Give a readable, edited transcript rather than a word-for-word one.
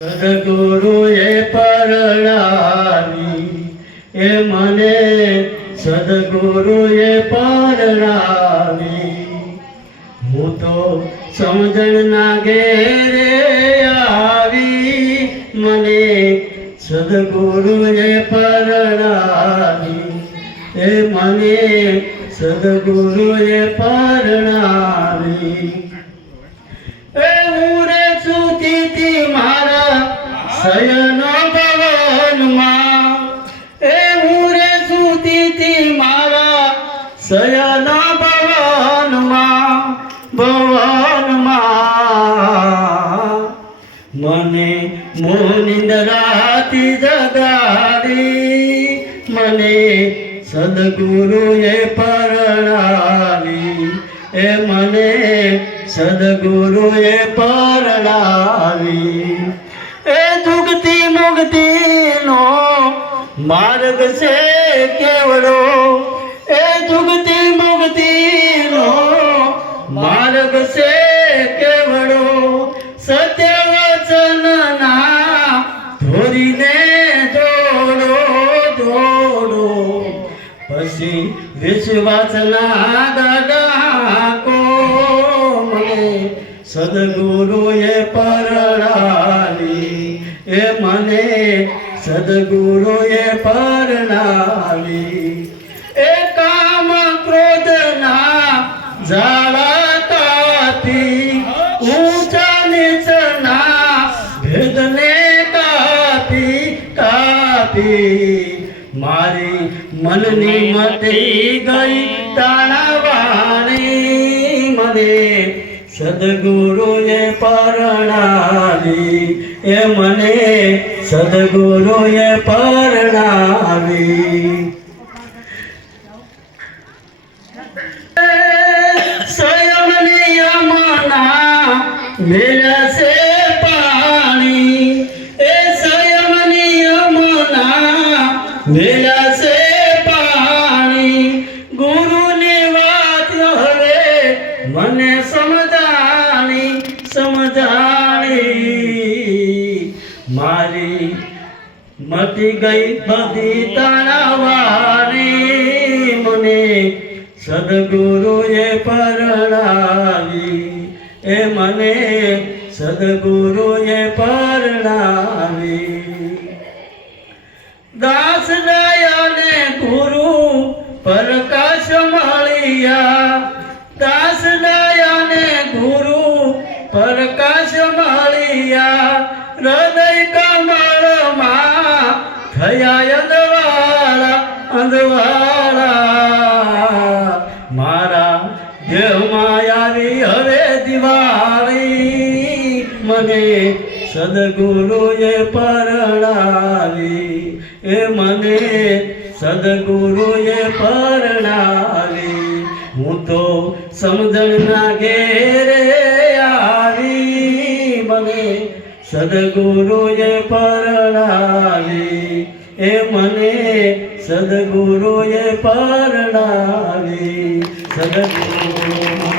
સદગુરુએ પરણાવી એ મને સદગુરુએ પરણાવી હું તો સમજણના ઘેરે આવી મને સદગુરુએ પરણાવી એ મને સદગુરુએ પરણાવી એ હું રે સુતી મારા શયન ભવનમાં એ હું રે સુતી મારા શયન ભવનમાં મને નિંદરાથી જગાડી મને સદગુરુએ પરણાવી એ મને સદગુરુએ પરણાવી એ જુગતી મુક્તિનો માર્ગ છે કેવડો એ જુગતી મુક્તિનો માર્ગ છે કેવડો સત્ય વચનના ધોરીને જોડો પછી વિશ્વાસના દાડા સદગુરુએ પરણાવી એ મને સદગુરુએ પરણાવી એ કામ ક્રોધના જાળાતાથી ઊંચા નીચના ભેદને કાપી મારી મનની મતી ગઈ તાણાવાણી મને સદગુરુએ પરણાવી એ મને સદગુરુએ પરણાવી સ્વયં નિયમના મેળશે પાણી એ સ્વયં નિયમના મેળશે પાણી ગુરુની વાત હવે મને સમજાણી મારી મટી ગઈ બધી તાણાવાણી મને સદગુરુએ પરણાવી એ મને સદગુરુએ પરણાવી દાસ દયાને ગુરુ પ્રકાશ મળ્યા દાસ દયાને ગુરુ પ્રકાશ મળ્યા હૃદય કમળમાં થયા અંધવાળા મારા દેહમાં આવી હવે દિવાળી મને સદગુરુએ પરણાવી એ મને સદગુરુએ પરણાવી હું તો સમજણના ઘેરે આવી મને સદગુરુએ પરણાવી એ મને સદગુરુએ પરણાવી સદગુરુ